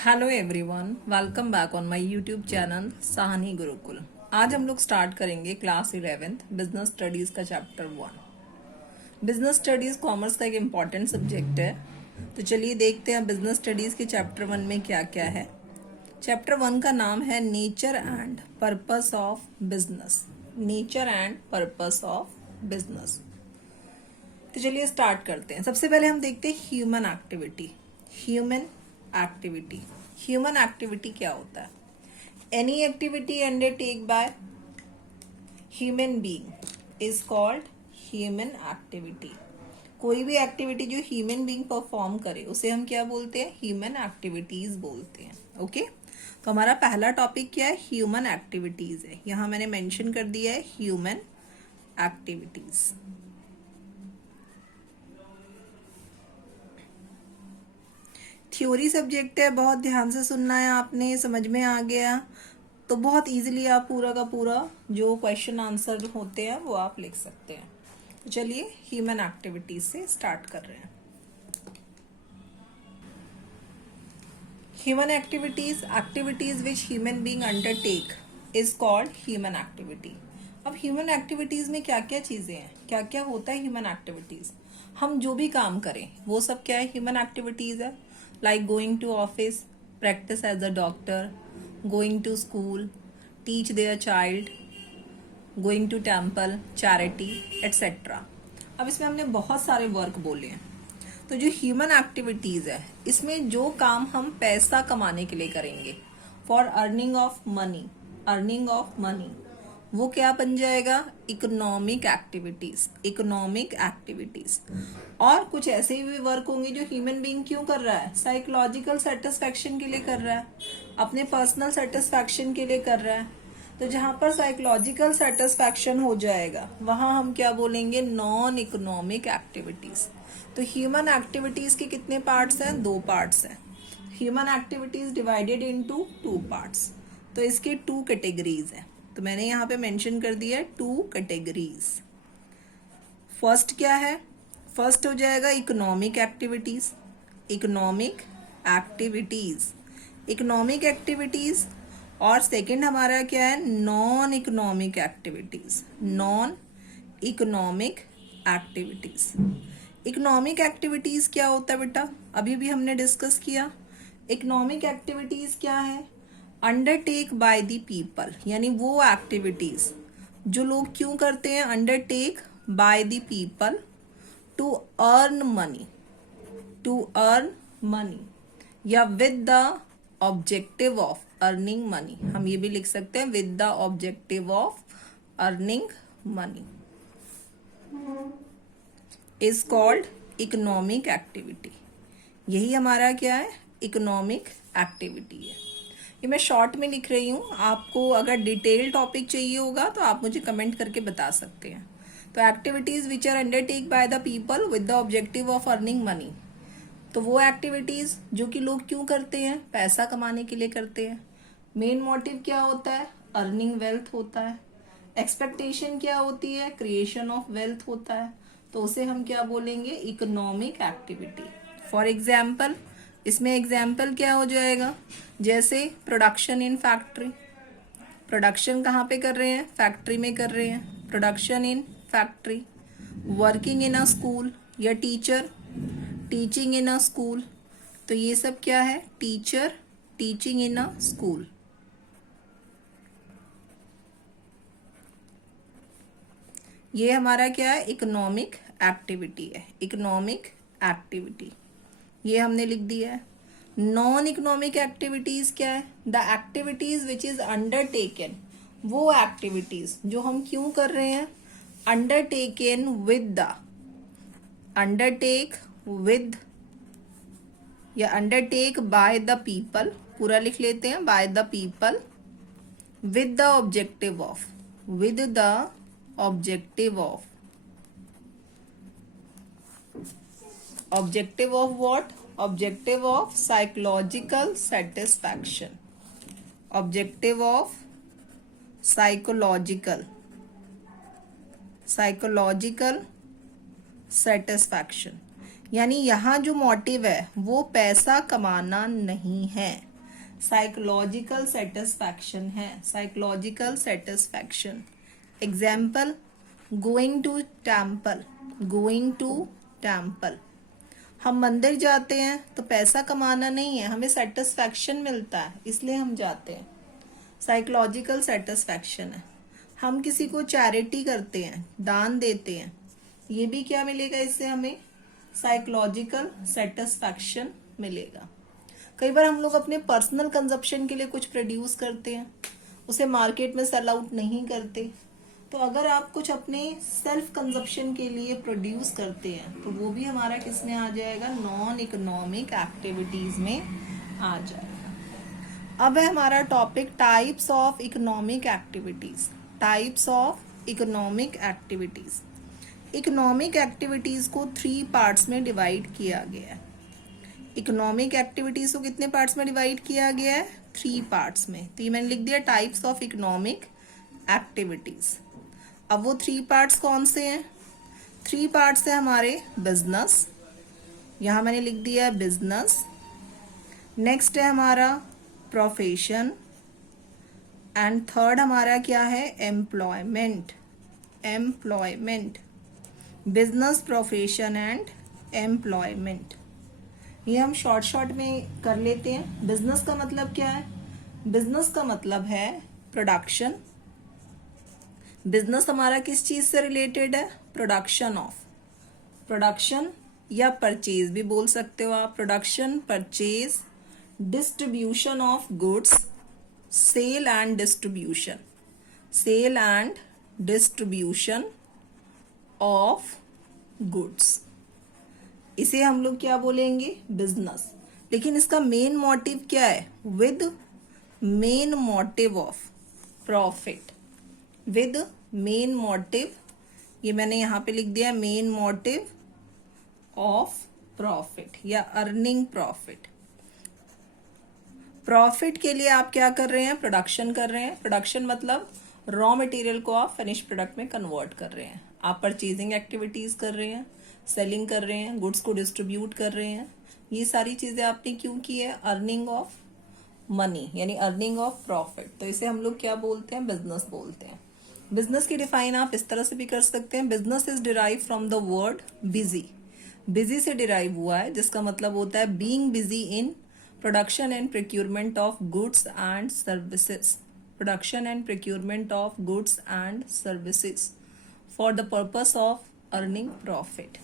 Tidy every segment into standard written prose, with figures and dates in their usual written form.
Hello everyone, welcome back on my YouTube channel Sahni Gurukul. आज हम लोग स्टार्ट करेंगे क्लास 11th बिजनेस स्टडीज़ का चैप्टर 1। बिजनेस स्टडीज़ कॉमर्स का एक इम्पॉर्टेंट सब्जेक्ट है। तो चलिए देखते हैं बिजनेस स्टडीज़ के चैप्टर 1 में क्या क्या है। चैप्टर 1 का नाम है nature and purpose of business. Nature and purpose of business. तो चलिए स्टार्ट करते हैं। सबसे पहले हम देखते हैं human activity. Human activity human activity क्या होता है? Any activity undertake by human being is called human activity. कोई भी एक्टिविटी जो ह्यूमन बीइंग परफॉर्म करे उसे हम क्या बोलते हैं? ह्यूमन एक्टिविटीज बोलते हैं। ओके, तो हमारा पहला टॉपिक क्या है? ह्यूमन एक्टिविटीज है। यहाँ मैंने मेंशन कर दिया है ह्यूमन एक्टिविटीज। थ्योरी सब्जेक्ट है, बहुत ध्यान से सुनना है आपने। समझ में आ गया तो बहुत इजीली आप पूरा का पूरा जो क्वेश्चन आंसर होते हैं वो आप लिख सकते हैं। तो चलिए ह्यूमन एक्टिविटीज से स्टार्ट कर रहे हैं। Human activities which human being undertake is called human activity. अब ह्यूमन एक्टिविटीज में क्या क्या चीजें हैं, क्या क्या होता है ह्यूमन एक्टिविटीज? हम जो भी काम करें वो सब क्या है? ह्यूमन एक्टिविटीज है। Like going to office, practice as a doctor, going to school, teach their child, going to temple, charity etcetera. अब इसमें हमने बहुत सारे वर्क बोले हैं। तो जो ह्यूमन एक्टिविटीज है इसमें जो काम हम पैसा कमाने के लिए करेंगे, for earning of money, earning of money, वो क्या बन जाएगा? Economic activities. Economic activities. और कुछ ऐसे भी वर्क होंगे जो ह्यूमन बीइंग क्यों कर रहा है? साइकोलॉजिकल सेटिस्फैक्शन के लिए कर रहा है, अपने पर्सनल सेटिस्फैक्शन के लिए कर रहा है। तो जहां पर साइकोलॉजिकल सेटिस्फैक्शन हो जाएगा वहां हम क्या बोलेंगे? Non economic activities. तो ह्यूमन एक्टिविटीज के कितने पार्ट्स हैं? 2 पार्ट्स हैं। Human activities divided into 2 parts. तो इसके 2 कैटेगरीज हैं। तो मैंने यहाँ पे मेंशन कर दिया है 2 कैटेगरीज। फर्स्ट क्या है? फर्स्ट हो जाएगा economic activities. Economic activities, economic activities. और सेकंड हमारा क्या है? Non economic activities. Non economic activities. Economic activities क्या होता है बेटा? अभी भी हमने डिस्कस किया। इकोनॉमिक एक्टिविटीज क्या है? अंडरटेक बाय द पीपल, यानी वो एक्टिविटीज जो लोग क्यों करते हैं? Undertake by the people to earn money, to earn money, या with the objective of earning money. हम ये भी लिख सकते हैं with the objective of earning money is called economic activity. यही हमारा क्या है? इकोनॉमिक एक्टिविटी है। ये मैं शॉर्ट में लिख रही हूँ। आपको अगर डिटेल टॉपिक चाहिए होगा तो आप मुझे कमेंट करके बता सकते हैं। तो activities which are undertake by the people with the objective of earning money. तो वो एक्टिविटीज जो कि लोग क्यों करते हैं? पैसा कमाने के लिए करते हैं। मेन मोटिव क्या होता है? अर्निंग वेल्थ होता है। एक्सपेक्टेशन क्या होती है? क्रिएशन ऑफ वेल्थ होता है। तो उसे हम क्या बोलेंगे? Economic activity. फॉर एग्जाम्पल, इसमें एग्जाम्पल क्या हो जाएगा? जैसे प्रोडक्शन इन फैक्ट्री। प्रोडक्शन कहाँ पे कर रहे हैं? फैक्ट्री में कर रहे हैं। Production in factory. Working in a school, या teacher teaching in a school. तो ये सब क्या है? Teacher teaching in a school. ये हमारा क्या है? इकोनॉमिक एक्टिविटी है। इकोनॉमिक एक्टिविटी ये हमने लिख दिया है। नॉन इकोनॉमिक एक्टिविटीज क्या है? The activities which is undertaken, वो एक्टिविटीज जो हम क्यों कर रहे हैं? Undertaken with the, undertake with, या अंडरटेक बाय द पीपल, पूरा लिख लेते हैं, bye the people, with the objective of, with the objective of, objective of what? Objective of psychological satisfaction. Objective of psychological satisfaction. यानी यहाँ जो motive है वो पैसा कमाना नहीं है। साइकोलॉजिकल सेटिस्फैक्शन है, psychological satisfaction. Example, going to temple, going to temple. हम मंदिर जाते हैं तो पैसा कमाना नहीं है, हमें सेटिस्फैक्शन मिलता है इसलिए हम जाते हैं, साइकोलॉजिकल सेटिस्फैक्शन है। हम किसी को चैरिटी करते हैं, दान देते हैं, ये भी क्या मिलेगा इससे हमें, साइकोलॉजिकल सेटिस्फैक्शन मिलेगा। कई बार हम लोग अपने पर्सनल कंजप्शन के लिए कुछ प्रोड्यूस करते हैं, उसे मार्केट में सेल आउट नहीं करते, तो अगर आप कुछ अपने सेल्फ कंजप्शन के लिए प्रोड्यूस करते हैं तो वो भी हमारा किस में आ जाएगा, नॉन इकोनॉमिक एक्टिविटीज में आ जाएगा। अब है हमारा topic types of economic activities, types of economic activities. Economic activities को 3 पार्ट्स में डिवाइड किया गया है। इकोनॉमिक एक्टिविटीज को कितने पार्ट्स में डिवाइड किया गया है, 3 पार्ट्स में। तो ये मैंने लिख दिया टाइप्स ऑफ इकोनॉमिक एक्टिविटीज। अब वो 3 पार्ट्स कौन से हैं, 3 पार्ट्स है हमारे बिजनेस, यहाँ मैंने लिख दिया है बिजनेस। नेक्स्ट है हमारा प्रोफेशन, एंड थर्ड हमारा क्या है, employment, employment, business, profession and employment. ये हम शॉर्ट में कर लेते हैं। बिजनेस का मतलब क्या है, बिजनेस का मतलब है प्रोडक्शन। बिजनेस हमारा किस चीज से रिलेटेड है, प्रोडक्शन ऑफ, प्रोडक्शन या परचेज भी बोल सकते हो आप, production, purchase, distribution of goods, sale and distribution, sale and distribution of goods, इसे हम लोग क्या बोलेंगे, बिजनेस। लेकिन इसका मेन मोटिव क्या है, with main motive of profit, with main motive, ये मैंने यहाँ पे लिख दिया मेन मोटिव ऑफ प्रॉफिट या अर्निंग प्रॉफिट। प्रॉफिट के लिए आप क्या कर रहे हैं, प्रोडक्शन कर रहे हैं। प्रोडक्शन मतलब रॉ मटेरियल को आप फिनिश प्रोडक्ट में कन्वर्ट कर रहे हैं। आप परचेजिंग एक्टिविटीज कर रहे हैं, सेलिंग कर रहे हैं, गुड्स को डिस्ट्रीब्यूट कर रहे हैं। ये सारी चीजें आपने क्यों की है, अर्निंग ऑफ मनी यानी अर्निंग ऑफ प्रॉफिट। तो इसे हम लोग क्या बोलते हैं, बिजनेस बोलते हैं। बिजनेस की डिफाइन आप इस तरह से भी कर सकते हैं, business is derive from the word busy. Busy से डिराइव हुआ है, जिसका मतलब होता है being busy in production and procurement of goods and services, production and procurement of goods and services for the purpose of earning profit.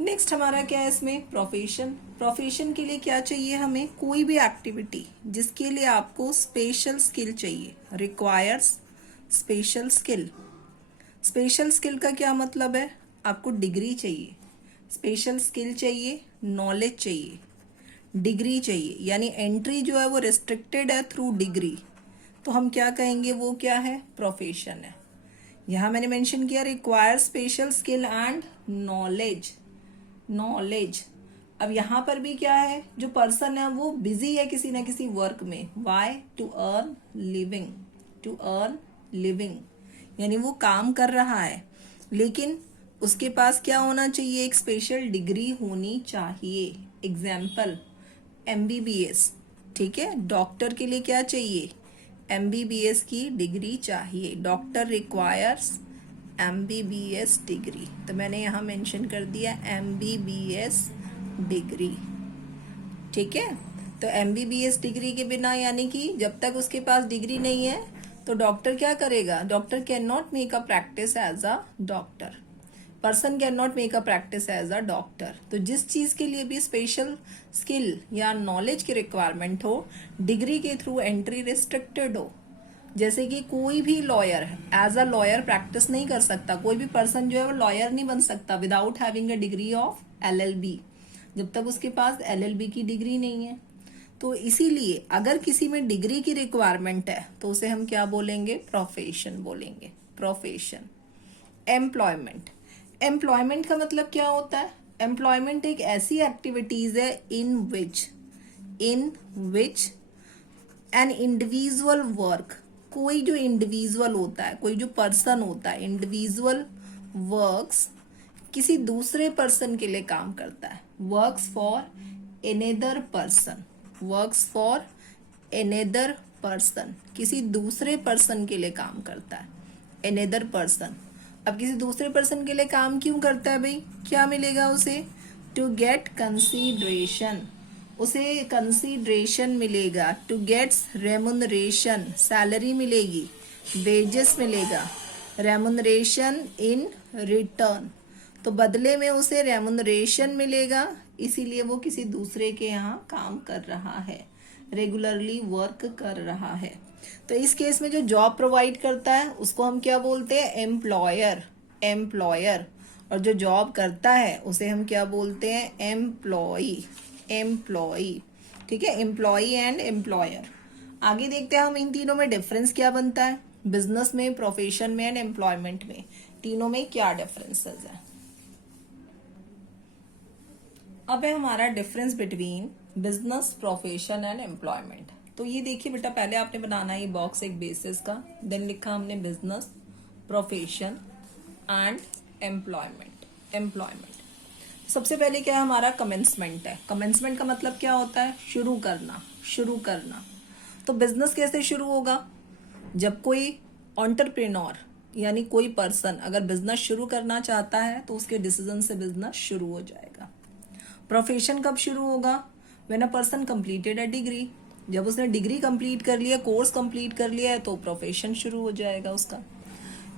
Next हमारा क्या है इसमें, प्रोफेशन। प्रोफेशन के लिए क्या चाहिए हमें, कोई भी एक्टिविटी जिसके लिए आपको स्पेशल स्किल चाहिए, requires special skill. Special skill का क्या मतलब है, आपको डिग्री चाहिए, स्पेशल स्किल चाहिए, नॉलेज चाहिए, डिग्री चाहिए, यानी एंट्री जो है वो रिस्ट्रिक्टेड है थ्रू डिग्री, तो हम क्या कहेंगे, वो क्या है, प्रोफेशन है। यहाँ मैंने मेंशन किया require special skill and knowledge, knowledge. अब यहाँ पर भी क्या है, जो पर्सन है वो बिजी है किसी ना किसी वर्क में, why, to earn living, to earn living, यानी वो काम कर रहा है, लेकिन उसके पास क्या होना चाहिए, एक स्पेशल डिग्री होनी चाहिए। एग्जाम्पल MBBS, ठीक है। डॉक्टर के लिए क्या चाहिए, MBBS की डिग्री चाहिए, डॉक्टर रिक्वायर्स MBBS डिग्री, तो मैंने यहाँ मेंशन कर दिया MBBS डिग्री, ठीक है। तो MBBS डिग्री के बिना, यानी कि जब तक उसके पास डिग्री नहीं है तो डॉक्टर क्या करेगा, doctor cannot make a practice as a doctor, person cannot make a practice as a doctor. तो जिस चीज के लिए भी स्पेशल स्किल या नॉलेज की रिक्वायरमेंट हो, डिग्री के थ्रू एंट्री रिस्ट्रिक्टेड हो, जैसे कि कोई भी lawyer as a lawyer practice नहीं कर सकता, कोई भी पर्सन जो है वो लॉयर नहीं बन सकता without having a degree of LLB, जब तक उसके पास LLB की डिग्री नहीं है। तो इसीलिए अगर किसी में डिग्री की रिक्वायरमेंट है तो उसे हम क्या बोलेंगे, प्रोफेशन बोलेंगे, प्रोफेशन। एम्प्लॉयमेंट, एम्प्लॉयमेंट का मतलब क्या होता है, एम्प्लॉयमेंट एक ऐसी एक्टिविटीज है इन विच एन इंडिविजुअल वर्क, कोई जो इंडिविजुअल होता है, कोई जो पर्सन होता है, इंडिविजुअल वर्क्स किसी दूसरे पर्सन के लिए काम करता है, works for another person, works for another person, किसी दूसरे पर्सन के लिए काम करता है, एनेदर पर्सन। अब किसी दूसरे पर्सन के लिए काम क्यों करता है भाई, क्या मिलेगा उसे, टू गेट कंसीडरेशन, उसे कंसीडरेशन मिलेगा, टू गेट्स रेमुनरेशन, सैलरी मिलेगी, वेजेस मिलेगा, रेमुनरेशन इन रिटर्न, तो बदले में उसे रेमुनरेशन मिलेगा, इसीलिए वो किसी दूसरे के यहाँ काम कर रहा है, रेगुलरली वर्क कर रहा है। तो इस केस में जो जॉब प्रोवाइड करता है उसको हम क्या बोलते हैं, एम्प्लॉयर, एम्प्लॉयर। और जो जॉब करता है उसे हम क्या बोलते हैं, एम्प्लॉई, एम्प्लॉई। ठीक है, एम्प्लॉई एंड एम्प्लॉयर। आगे देखते हैं हम इन तीनों में डिफरेंस क्या बनता है, बिजनेस में, प्रोफेशन में एंड एम्प्लॉयमेंट में, तीनों में क्या डिफरेंसेस है। अब है हमारा difference between business, profession and employment. तो ये देखिए बेटा, पहले आपने बनाना है ये बॉक्स एक बेसिस का, देन लिखा हमने business, profession and employment, employment. सबसे पहले क्या है हमारा, कमेंसमेंट है। कमेंसमेंट का मतलब क्या होता है, शुरू करना, शुरू करना। तो बिजनेस कैसे शुरू होगा, जब कोई एंटरप्रेन्योर यानी कोई पर्सन अगर बिजनेस शुरू करना चाहता है तो उसके डिसीजन से बिजनेस शुरू हो जाएगा। प्रोफेशन कब शुरू होगा, when a person completed a degree, जब उसने डिग्री कंप्लीट कर लिया, कोर्स कंप्लीट कर लिया है तो प्रोफेशन शुरू हो जाएगा उसका।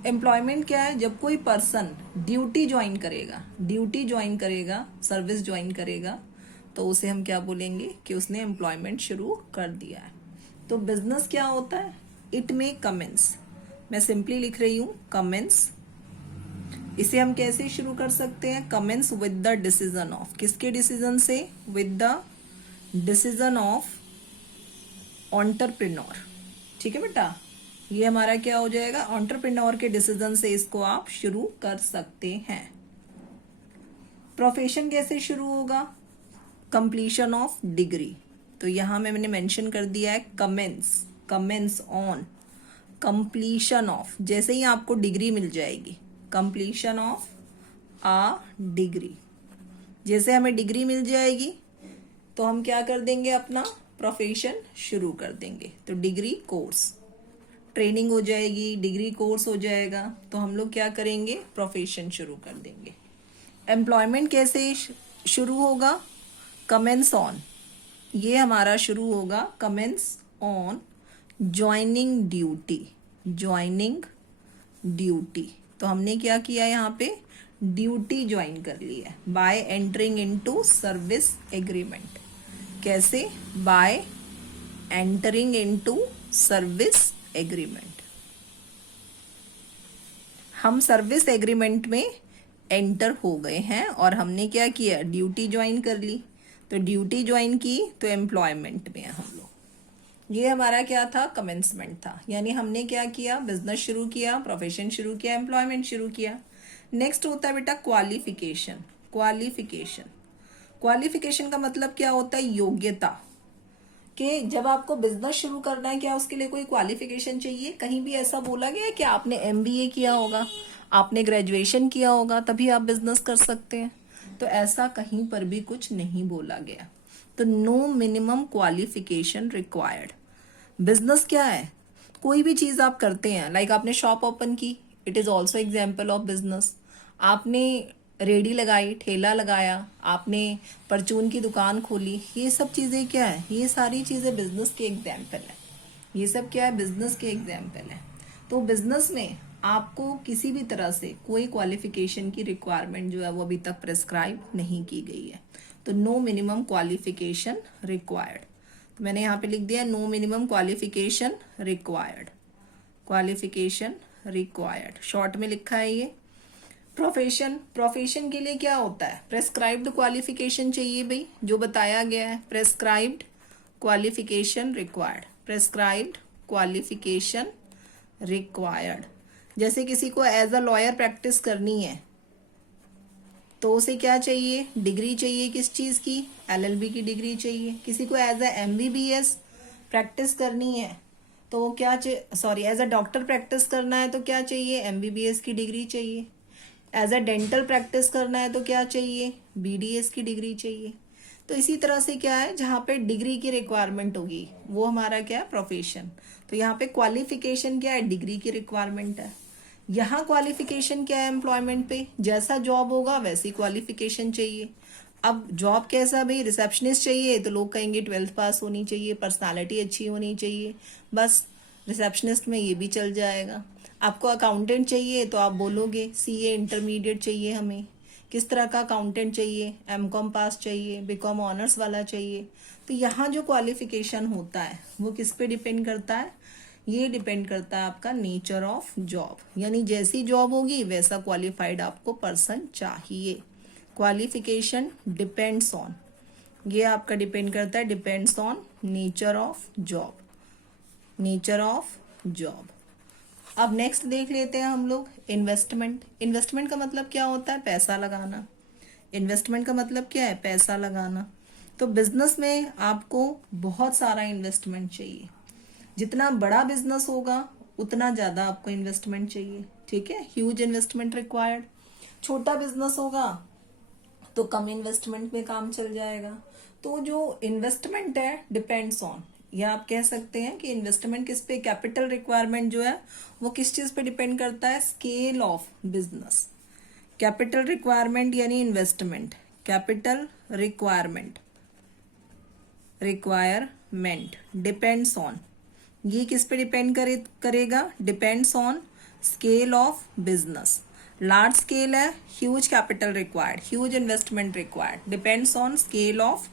एम्प्लॉयमेंट क्या है, जब कोई पर्सन ड्यूटी ज्वाइन करेगा, ड्यूटी ज्वाइन करेगा, सर्विस ज्वाइन करेगा, तो उसे हम क्या बोलेंगे कि उसने एम्प्लॉयमेंट शुरू कर दिया है। तो बिजनेस क्या होता है, इट में कमेंस, मैं सिंपली लिख रही हूँ कमेंस। इसे हम कैसे शुरू कर सकते हैं, commence with the decision of, किसके डिसीजन से, with the decision of entrepreneur. ठीक है बेटा, ये हमारा क्या हो जाएगा, एंटरप्रेन्योर के डिसीजन से इसको आप शुरू कर सकते हैं। प्रोफेशन कैसे शुरू होगा, कंप्लीशन ऑफ डिग्री। तो यहां में मैंने मेंशन कर दिया है commence, commence on completion of, जैसे ही आपको डिग्री मिल जाएगी, कंप्लीशन ऑफ आ डिग्री, जैसे हमें डिग्री मिल जाएगी तो हम क्या कर देंगे, अपना प्रोफेशन शुरू कर देंगे। तो डिग्री कोर्स, ट्रेनिंग हो जाएगी, डिग्री कोर्स हो जाएगा, तो हम लोग क्या करेंगे, प्रोफेशन शुरू कर देंगे। एम्प्लॉयमेंट कैसे शुरू होगा, कमेंस ऑन, ये हमारा शुरू होगा commence on joining duty, joining duty. तो हमने क्या किया यहाँ पे, ड्यूटी ज्वाइन कर ली है, by entering into service agreement. कैसे, by entering into service agreement, हम सर्विस एग्रीमेंट में एंटर हो गए हैं और हमने क्या किया, ड्यूटी ज्वाइन कर ली। तो ड्यूटी ज्वाइन की तो एम्प्लॉयमेंट में हम लोग, ये हमारा क्या था, कमेंसमेंट था, यानी हमने क्या किया, बिजनेस शुरू किया, प्रोफेशन शुरू किया, एम्प्लॉयमेंट शुरू किया। नेक्स्ट होता है बेटा क्वालिफिकेशन, क्वालिफिकेशन। क्वालिफिकेशन का मतलब क्या होता है, योग्यता, कि जब आपको बिजनेस शुरू करना है क्या उसके लिए कोई क्वालिफिकेशन चाहिए, कहीं भी ऐसा बोला गया है कि आपने एमबीए किया होगा, आपने ग्रेजुएशन किया होगा तभी आप बिजनेस कर सकते हैं, तो ऐसा कहीं पर भी कुछ नहीं बोला गया। तो no minimum qualification required. Business क्या है, कोई भी चीज आप करते हैं, लाइक आपने शॉप ओपन की, it is also example of business. आपने रेडी लगाई, ठेला लगाया, आपने परचून की दुकान खोली, ये सब चीजें क्या है, ये सारी चीजें बिजनेस के एग्जाम्पल है। ये सब क्या है, बिजनेस के एग्जाम्पल है। तो बिजनेस में आपको किसी भी तरह से कोई क्वालिफिकेशन की रिक्वायरमेंट जो है वो अभी तक प्रेस्क्राइब नहीं की गई है। तो नो मिनिमम क्वालिफिकेशन रिक्वायर्ड, तो मैंने यहाँ पे लिख दिया no minimum qualification required, qualification required short में लिखा है ये। प्रोफेशन, प्रोफेशन के लिए क्या होता है, प्रेस्क्राइब्ड क्वालिफिकेशन चाहिए भाई, जो बताया गया है, prescribed qualification required, prescribed qualification required. जैसे किसी को एज अ लॉयर प्रैक्टिस करनी है तो उसे क्या चाहिए, डिग्री चाहिए, किस चीज़ की, एलएलबी की डिग्री चाहिए। किसी को एज अ एमबीबीएस प्रैक्टिस करनी है तो वो क्या sorry as a doctor practice करना है तो क्या चाहिए, एमबीबीएस की डिग्री चाहिए। एज अ डेंटल प्रैक्टिस करना है तो क्या चाहिए, बीडीएस की डिग्री चाहिए। तो इसी तरह से क्या है, जहाँ पे डिग्री की रिक्वायरमेंट होगी वो हमारा क्या है, प्रोफेशन। तो यहाँ पे क्वालिफिकेशन क्या है, डिग्री की रिक्वायरमेंट है। यहाँ क्वालिफिकेशन क्या है, एम्प्लॉयमेंट पे जैसा जॉब होगा वैसी क्वालिफिकेशन चाहिए। अब जॉब कैसा भाई, रिसेप्शनिस्ट चाहिए तो लोग कहेंगे 12th पास होनी चाहिए, पर्सनालिटी अच्छी होनी चाहिए, बस रिसेप्शनिस्ट में ये भी चल जाएगा। आपको अकाउंटेंट चाहिए तो आप बोलोगे सीए इंटरमीडिएट चाहिए हमें। किस तरह का अकाउंटेंट चाहिए, एमकॉम पास चाहिए, बीकॉम ऑनर्स वाला चाहिए। तो यहाँ जो क्वालिफिकेशन होता है वो किस पे डिपेंड करता है, ये डिपेंड करता है आपका नेचर ऑफ जॉब, यानी जैसी जॉब होगी वैसा क्वालिफाइड आपको पर्सन चाहिए। क्वालिफिकेशन डिपेंड्स ऑन, ये आपका डिपेंड करता है, depends on nature of job, nature of job. अब नेक्स्ट देख लेते हैं हम लोग इन्वेस्टमेंट। इन्वेस्टमेंट का मतलब क्या होता है, पैसा लगाना। इन्वेस्टमेंट का मतलब क्या है, पैसा लगाना। तो बिजनेस में आपको बहुत सारा इन्वेस्टमेंट चाहिए। जितना बड़ा बिजनेस होगा उतना ज़्यादा आपको इन्वेस्टमेंट चाहिए, ठीक है, ह्यूज इन्वेस्टमेंट रिक्वायर्ड। छोटा बिजनेस होगा तो कम इन्वेस्टमेंट में काम चल जाएगा। तो जो इन्वेस्टमेंट है डिपेंड्स ऑन, या आप कह सकते हैं कि इन्वेस्टमेंट किस पे, कैपिटल रिक्वायरमेंट जो है वो किस चीज़ पे डिपेंड करता है, scale of business. Capital requirement यानी investment, capital requirement, requirement depends on, ये किस पे डिपेंड करेगा, depends on scale of business. Large scale है, huge capital required, huge investment required, depends on scale of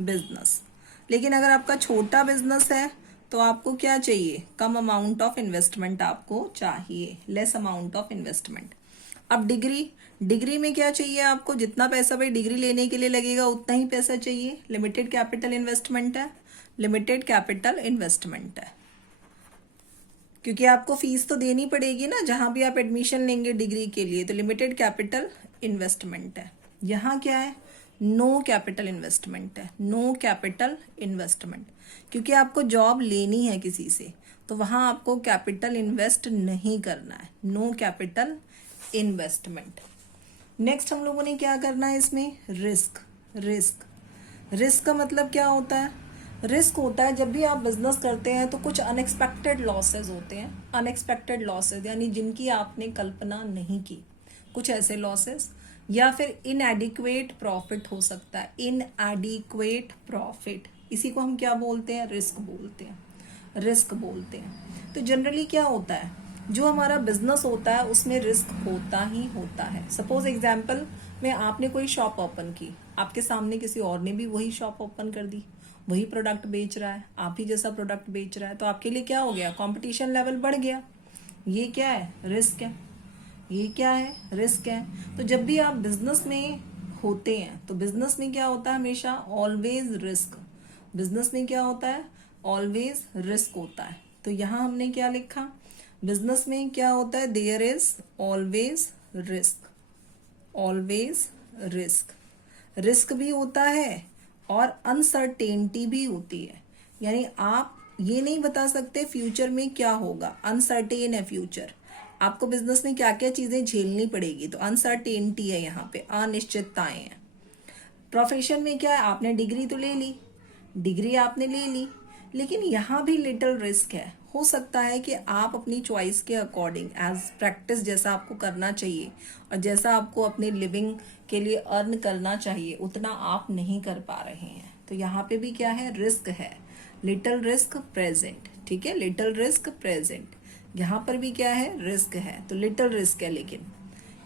business. लेकिन अगर आपका छोटा बिजनेस है तो आपको क्या चाहिए, कम अमाउंट ऑफ इन्वेस्टमेंट आपको चाहिए, लेस अमाउंट ऑफ इन्वेस्टमेंट। अब डिग्री, डिग्री में क्या चाहिए आपको, जितना पैसा भाई डिग्री लेने के लिए लगेगा उतना ही पैसा चाहिए। लिमिटेड कैपिटल इन्वेस्टमेंट है, लिमिटेड कैपिटल इन्वेस्टमेंट है, क्योंकि आपको फीस तो देनी पड़ेगी ना जहां भी आप एडमिशन लेंगे डिग्री के लिए, तो लिमिटेड कैपिटल इन्वेस्टमेंट है। यहाँ क्या है, नो कैपिटल इन्वेस्टमेंट है, नो कैपिटल इन्वेस्टमेंट, क्योंकि आपको जॉब लेनी है किसी से तो वहां आपको कैपिटल इन्वेस्ट नहीं करना है, नो कैपिटल इन्वेस्टमेंट। नेक्स्ट हम लोगों ने क्या करना है इसमें, रिस्क। रिस्क, रिस्क का मतलब क्या होता है, रिस्क होता है जब भी आप बिजनेस करते हैं तो कुछ अनएक्सपेक्टेड लॉसेस होते हैं। अनएक्सपेक्टेड लॉसेस यानी जिनकी आपने कल्पना नहीं की, कुछ ऐसे लॉसेस, या फिर इनएडिक्वेट प्रॉफिट हो सकता है, इनएडिक्वेट प्रॉफिट, इसी को हम क्या बोलते हैं, रिस्क बोलते हैं, रिस्क बोलते हैं। तो जनरली क्या होता है, जो हमारा बिजनेस होता है उसमें रिस्क होता ही होता है। सपोज एग्जाम्पल में आपने कोई शॉप ओपन की, आपके सामने किसी और ने भी वही शॉप ओपन कर दी, वही प्रोडक्ट बेच रहा है, आप ही जैसा प्रोडक्ट बेच रहा है, तो आपके लिए क्या हो गया, कंपटीशन लेवल बढ़ गया। ये क्या है, रिस्क है, ये क्या है, रिस्क है। तो जब भी आप बिजनेस में होते हैं तो बिजनेस में क्या होता है, हमेशा ऑलवेज रिस्क, बिजनेस में क्या होता है, ऑलवेज रिस्क होता है। तो यहाँ हमने क्या लिखा, बिजनेस में क्या होता है, there is always risk, always risk. Risk भी होता है और अनसर्टेनिटी भी होती है, यानी आप ये नहीं बता सकते फ्यूचर में क्या होगा, अनसर्टेन है फ्यूचर, आपको बिजनेस में क्या क्या चीजें झेलनी पड़ेगी, तो अनसर्टेनिटी है, यहाँ पे अनिश्चितताएं हैं। प्रोफेशन में क्या है, आपने डिग्री तो ले ली, डिग्री आपने ले ली, लेकिन यहाँ भी लिटिल रिस्क है। हो सकता है कि आप अपनी चॉइस के अकॉर्डिंग एज प्रैक्टिस जैसा आपको करना चाहिए और जैसा आपको अपने लिविंग के लिए अर्न करना चाहिए उतना आप नहीं कर पा रहे हैं, तो यहाँ पे भी क्या है, रिस्क है, लिटिल रिस्क प्रेजेंट, ठीक है, लिटिल रिस्क प्रेजेंट। यहाँ पर भी क्या है, रिस्क है, तो लिटिल रिस्क है। लेकिन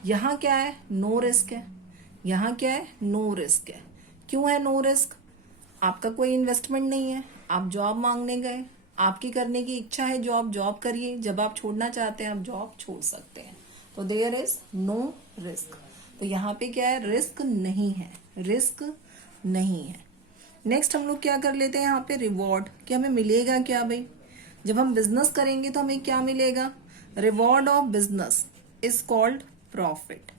यहाँ क्या है, नो रिस्क है, यहाँ क्या है, नो रिस्क है। क्यों है नो रिस्क, आपका कोई इन्वेस्टमेंट नहीं है, आप जॉब मांगने गए, आपकी करने की इच्छा है जॉब, जॉब करिए, जब आप छोड़ना चाहते हैं आप जॉब छोड़ सकते हैं, तो देयर इज नो रिस्क। तो यहाँ पे क्या है, रिस्क नहीं है, रिस्क नहीं है। नेक्स्ट हम लोग क्या कर लेते हैं यहाँ पे, रिवॉर्ड, कि हमें मिलेगा क्या भाई, जब हम बिजनेस करेंगे तो हमें क्या मिलेगा, reward of business is called profit.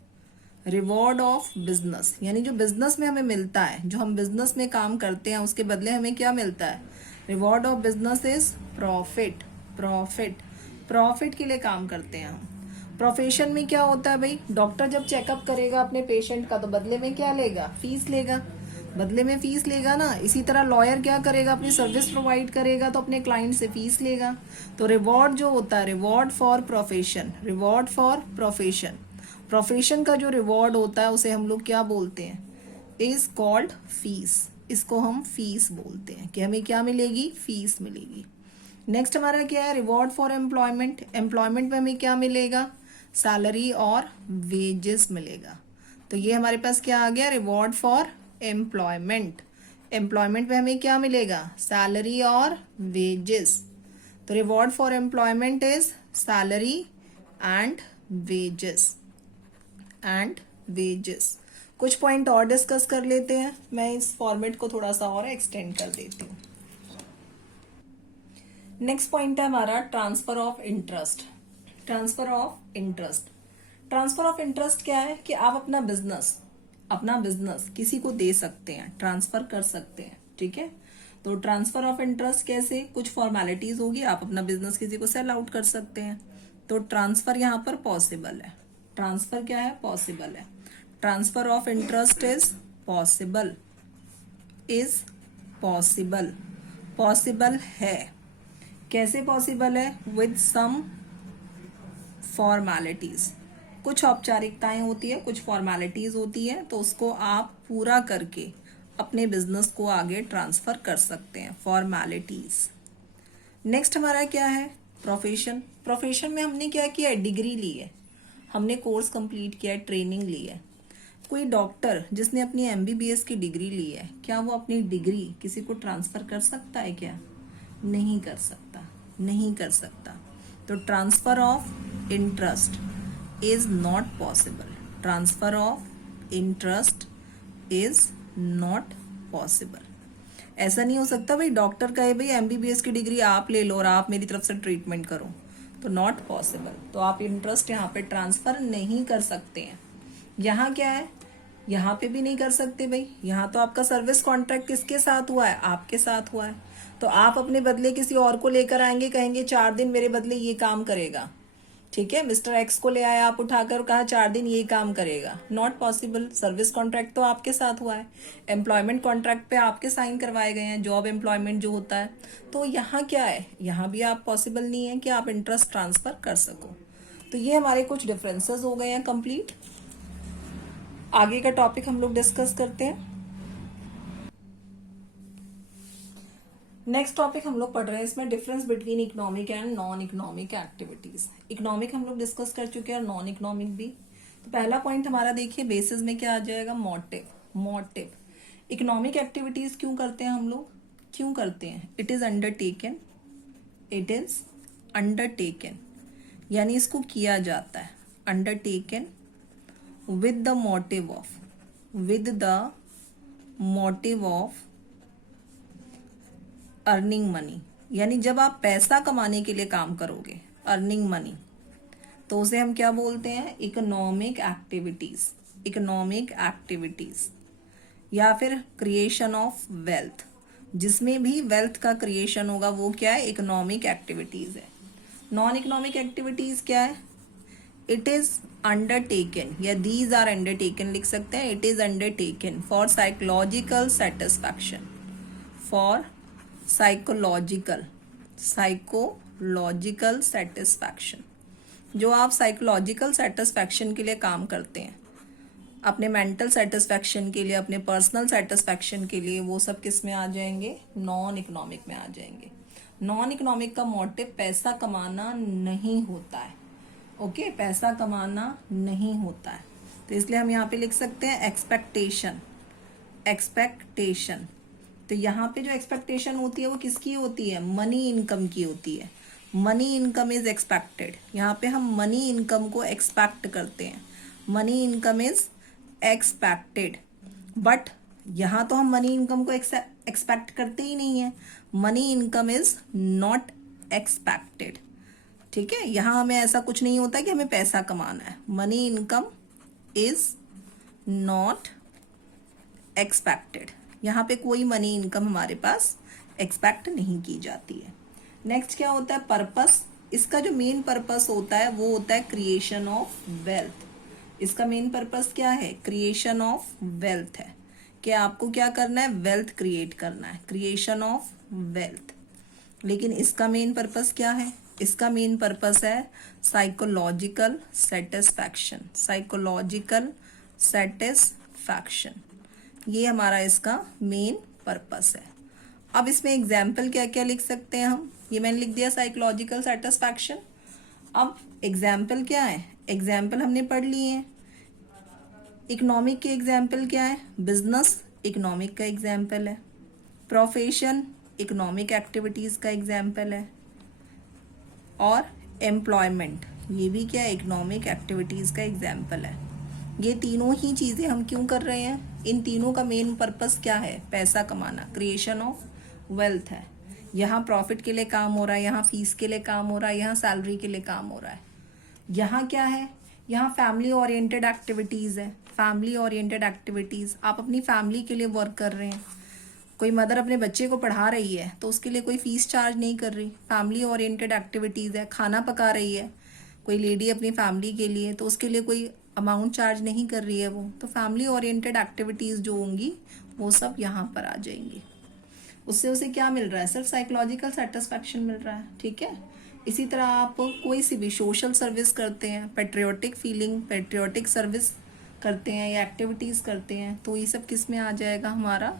Reward of business यानी जो बिजनेस में हमें मिलता है, जो हम बिजनेस में काम करते हैं उसके बदले हमें क्या मिलता है, reward of business is profit. Profit, profit के लिए काम करते हैं हम। प्रोफेशन में क्या होता है भाई, डॉक्टर जब चेकअप करेगा अपने पेशेंट का तो बदले में क्या लेगा, फीस लेगा। बदले में फीस लेगा ना। इसी तरह लॉयर क्या करेगा, अपनी सर्विस प्रोवाइड करेगा तो अपने क्लाइंट से फीस लेगा। तो रिवॉर्ड जो होता है, reward for profession, reward for profession, profession का जो रिवॉर्ड होता है उसे हम लोग क्या बोलते हैं, इज कॉल्ड फीस। इसको हम फीस बोलते हैं कि हमें क्या मिलेगी, फीस मिलेगी। नेक्स्ट हमारा क्या है, रिवॉर्ड फॉर एम्प्लॉयमेंट। एम्प्लॉयमेंट में हमें क्या मिलेगा, सैलरी और वेजेस मिलेगा। तो ये हमारे पास क्या आ गया, रिवॉर्ड फॉर एम्प्लॉयमेंट। एम्प्लॉयमेंट में हमें क्या मिलेगा, सैलरी और वेजेस। तो reward for employment is salary and wages, and wages. कुछ पॉइंट और डिस्कस कर लेते हैं, मैं इस फॉर्मेट को थोड़ा सा और एक्सटेंड कर देती हूँ। नेक्स्ट पॉइंट है हमारा transfer of interest. Transfer of interest, transfer of interest क्या है कि आप अपना बिजनेस किसी को दे सकते हैं, ट्रांसफर कर सकते हैं, ठीक है। तो ट्रांसफर ऑफ इंटरेस्ट कैसे, कुछ फॉर्मेलिटीज होगी, आप अपना बिजनेस किसी को सेल आउट कर सकते हैं। तो ट्रांसफर यहाँ पर पॉसिबल है। ट्रांसफर क्या है, पॉसिबल है। Transfer of interest is possible, is possible, possible है। कैसे पॉसिबल है, विद सम फॉर्मेलिटीज। कुछ औपचारिकताएं होती है, कुछ फॉर्मेलिटीज होती है, तो उसको आप पूरा करके अपने बिजनेस को आगे ट्रांसफर कर सकते हैं, फॉर्मेलिटीज। नेक्स्ट हमारा क्या है, प्रोफेशन। प्रोफेशन में हमने क्या किया है, डिग्री ली है, हमने कोर्स कंप्लीट किया है, ट्रेनिंग ली है। कोई डॉक्टर जिसने अपनी एमबीबीएस की डिग्री ली है, क्या वो अपनी डिग्री किसी को ट्रांसफर कर सकता है क्या, नहीं कर सकता, नहीं कर सकता। तो transfer of interest is not possible, transfer of interest is not possible. ऐसा नहीं हो सकता भाई डॉक्टर कहे भाई एमबीबीएस की डिग्री आप ले लो और आप मेरी तरफ से ट्रीटमेंट करो, तो नॉट पॉसिबल। तो आप इंटरेस्ट यहाँ पे ट्रांसफर नहीं कर सकते हैं। यहाँ क्या है, यहाँ पे भी नहीं कर सकते भाई, यहाँ तो आपका सर्विस कॉन्ट्रैक्ट किसके साथ हुआ है, आपके साथ हुआ है। तो आप अपने बदले किसी और को लेकर आएंगे, कहेंगे 4 दिन मेरे बदले ये काम करेगा, ठीक है। मिस्टर एक्स को ले आया आप उठाकर, कहा 4 दिन ये काम करेगा, नॉट पॉसिबल। सर्विस कॉन्ट्रैक्ट तो आपके साथ हुआ है, एम्प्लॉयमेंट कॉन्ट्रैक्ट पे आपके साइन करवाए गए हैं, जॉब एम्प्लॉयमेंट जो होता है। तो यहाँ क्या है, यहाँ भी आप पॉसिबल नहीं है कि आप इंटरेस्ट ट्रांसफर कर सको। तो ये हमारे कुछ डिफरेंसेस हो गए हैं कंप्लीट। आगे का टॉपिक हम लोग डिस्कस करते हैं। नेक्स्ट टॉपिक हम लोग पढ़ रहे हैं, इसमें difference between economic and non economic activities. Economic हम लोग डिस्कस कर चुके हैं और नॉन इकोनॉमिक भी। तो पहला पॉइंट हमारा देखिए, बेसिस में क्या आ जाएगा, मोटिव। मोटिव, इकोनॉमिक एक्टिविटीज क्यों करते हैं हम लोग, क्यों करते हैं, it is undertaken, it is undertaken, यानी इसको किया जाता है, undertaken with the motive of, with the motive of earning money. यानी जब आप पैसा कमाने के लिए काम करोगे, अर्निंग मनी, तो उसे हम क्या बोलते हैं, इकोनॉमिक एक्टिविटीज, इकोनॉमिक एक्टिविटीज। या फिर क्रिएशन ऑफ वेल्थ, जिसमें भी वेल्थ का क्रिएशन होगा वो क्या है, इकोनॉमिक एक्टिविटीज है। नॉन इकोनॉमिक एक्टिविटीज क्या है, इट इज अंडरटेकन, या दीज आर अंडरटेकन लिख सकते हैं, it is undertaken for psychological satisfaction, for psychological, psychological satisfaction. जो आप साइकोलॉजिकल सेटिस्फैक्शन के लिए काम करते हैं, अपने मेंटल सेटिस्फैक्शन के लिए, अपने पर्सनल सेटिस्फैक्शन के लिए, वो सब किस में आ जाएंगे, नॉन इकोनॉमिक में आ जाएंगे। नॉन इकोनॉमिक का मोटिव पैसा कमाना नहीं होता है, ओके, पैसा कमाना नहीं होता है। तो इसलिए हम यहाँ पे लिख सकते हैं एक्सपेक्टेशन, एक्सपेक्टेशन। तो यहाँ पे जो एक्सपेक्टेशन होती है वो किसकी होती है, मनी इनकम की होती है। मनी इनकम इज एक्सपेक्टेड, यहाँ पे हम मनी इनकम को एक्सपेक्ट करते हैं, money income is expected. But यहाँ तो हम मनी इनकम को एक्सपेक्ट करते ही नहीं है, money income is not expected, ठीक है। यहाँ हमें ऐसा कुछ नहीं होता कि हमें पैसा कमाना है, money income is not expected. यहाँ पे कोई मनी इनकम हमारे पास एक्सपेक्ट नहीं की जाती है। नेक्स्ट क्या होता है, पर्पस। इसका जो मेन पर्पस होता है वो होता है क्रिएशन ऑफ वेल्थ। इसका मेन पर्पस क्या है, क्रिएशन ऑफ वेल्थ है। कि आपको क्या करना है, वेल्थ क्रिएट करना है, क्रिएशन ऑफ वेल्थ। लेकिन इसका मेन पर्पस क्या है, इसका मेन पर्पस है साइकोलॉजिकल सेटिस्फैक्शन, साइकोलॉजिकल सेटिस्फैक्शन, ये हमारा इसका मेन पर्पस है। अब इसमें एग्जाम्पल क्या क्या लिख सकते हैं हम, ये मैंने लिख दिया साइकोलॉजिकल सेटिस्फैक्शन। अब एग्जाम्पल क्या है, एग्जाम्पल हमने पढ़ लिए हैं। इकोनॉमिक के एग्जाम्पल क्या है, बिजनेस इकोनॉमिक का एग्जाम्पल है, प्रोफेशन इकोनॉमिक एक्टिविटीज़ का एग्जाम्पल है, और एम्प्लॉयमेंट ये भी क्या है, इकोनॉमिक एक्टिविटीज़ का एग्जाम्पल है। ये तीनों ही चीज़ें हम क्यों कर रहे हैं, इन तीनों का मेन पर्पस क्या है, पैसा कमाना, क्रिएशन ऑफ वेल्थ है। यहाँ प्रॉफिट के लिए काम हो रहा है, यहाँ फीस के लिए काम हो रहा है, यहाँ सैलरी के लिए काम हो रहा है। यहाँ क्या है, यहाँ फैमिली ओरिएंटेड एक्टिविटीज़ है, फैमिली ओरिएंटेड एक्टिविटीज़, आप अपनी फैमिली के लिए वर्क कर रहे हैं। कोई मदर अपने बच्चे को पढ़ा रही है तो उसके लिए कोई फीस चार्ज नहीं कर रही, फैमिली ओरिएंटेड एक्टिविटीज़ है। खाना पका रही है कोई लेडी अपनी फैमिली के लिए तो उसके लिए कोई अमाउंट चार्ज नहीं कर रही है वो, तो फैमिली ओरिएंटेड एक्टिविटीज़ जो होंगी वो सब यहाँ पर आ जाएंगी। उससे उसे क्या मिल रहा है, सिर्फ साइकोलॉजिकल सेटिस्फैक्शन मिल रहा है, ठीक है। इसी तरह आप कोई सी भी सोशल सर्विस करते हैं, पेट्रियोटिक फीलिंग, पेट्रियोटिक सर्विस करते हैं या एक्टिविटीज़ करते हैं, तो ये सब किस में आ जाएगा, हमारा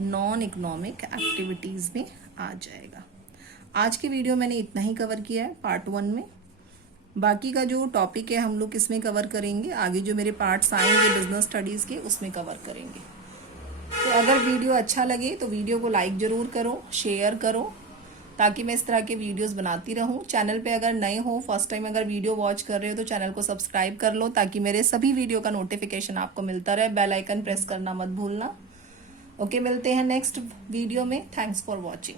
नॉन इकोनॉमिक एक्टिविटीज़ में आ जाएगा। आज की वीडियो मैंने इतना ही कवर किया है पार्ट 1 में। बाकी का जो टॉपिक है हम लोग किस में कवर करेंगे, आगे जो मेरे पार्ट्स आएंगे बिजनेस स्टडीज़ के उसमें कवर करेंगे। तो अगर वीडियो अच्छा लगे तो वीडियो को लाइक ज़रूर करो, शेयर करो, ताकि मैं इस तरह के वीडियोस बनाती रहूं। चैनल पे अगर नए हो, फर्स्ट टाइम अगर वीडियो वॉच कर रहे हो तो चैनल को सब्सक्राइब कर लो, ताकि मेरे सभी वीडियो का नोटिफिकेशन आपको मिलता रहे। बेल आइकन प्रेस करना मत भूलना। ओके, मिलते हैं नेक्स्ट वीडियो में। Thanks for watching.